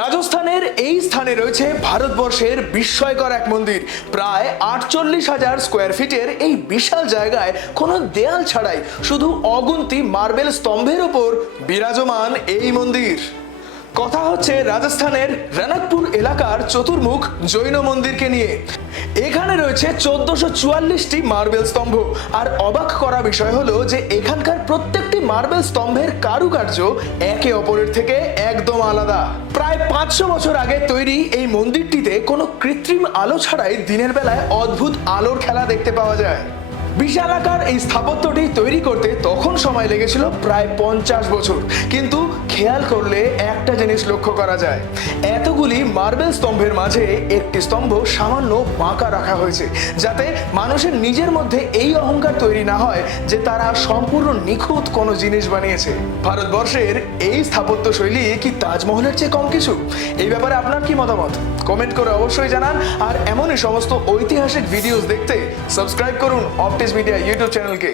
রাজস্থানের এই স্থানে রয়েছে ভারতবর্ষের বিস্ময়কর এক মন্দির। প্রায় 48,000 স্কোয়ার ফিটের এই বিশাল জায়গায় কোনো দেয়াল ছাড়াই শুধু অগুন্তি মার্বেল স্তম্ভের ওপর বিরাজমান এই মন্দির। কথা হচ্ছে রাজস্থানের রনকপুর এলাকার চতুর্মুখ জৈন মন্দিরকে নিয়ে। এখানে রয়েছে 1444টি মার্বেল স্তম্ভ। আর অবাক করা বিষয় হলো যে এখানকার প্রত্যেকটি মার্বেল স্তম্ভের কারুকার্য একে অপরের থেকে একদম আলাদা। প্রায় 500 বছর আগে তৈরি এই মন্দিরটিতে কোনো কৃত্রিম আলো ছাড়াই দিনের বেলায় অদ্ভুত আলোর খেলা দেখতে পাওয়া যায়। বিশালাকার এই স্থাপত্যটি তৈরি করতে তখন সময় লেগেছিল প্রায় 50 বছর। কিন্তু খেয়াল করলে একটা জিনিস লক্ষ্য করা যায়, এতগুলি মার্বেল স্তম্ভের মাঝে একটি স্তম্ভ সামান্য বাঁকা রাখা হয়েছে, যাতে মানুষের নিজের মধ্যে এই অহংকার তৈরি না হয় যে তারা সম্পূর্ণ নিখুঁত কোনো জিনিস বানিয়েছে। ভারতবর্ষের এই স্থাপত্য শৈলী কি তাজমহলের চেয়ে কম কিছু? এই ব্যাপারে আপনার কি মতামত? কমেন্ট করে অবশ্যই জানান। আর এমনই সমস্ত ঐতিহাসিক ভিডিওস দেখতে সাবস্ক্রাইব করুন অপটিক্স মিডিয়া ইউটিউব চ্যানেলকে।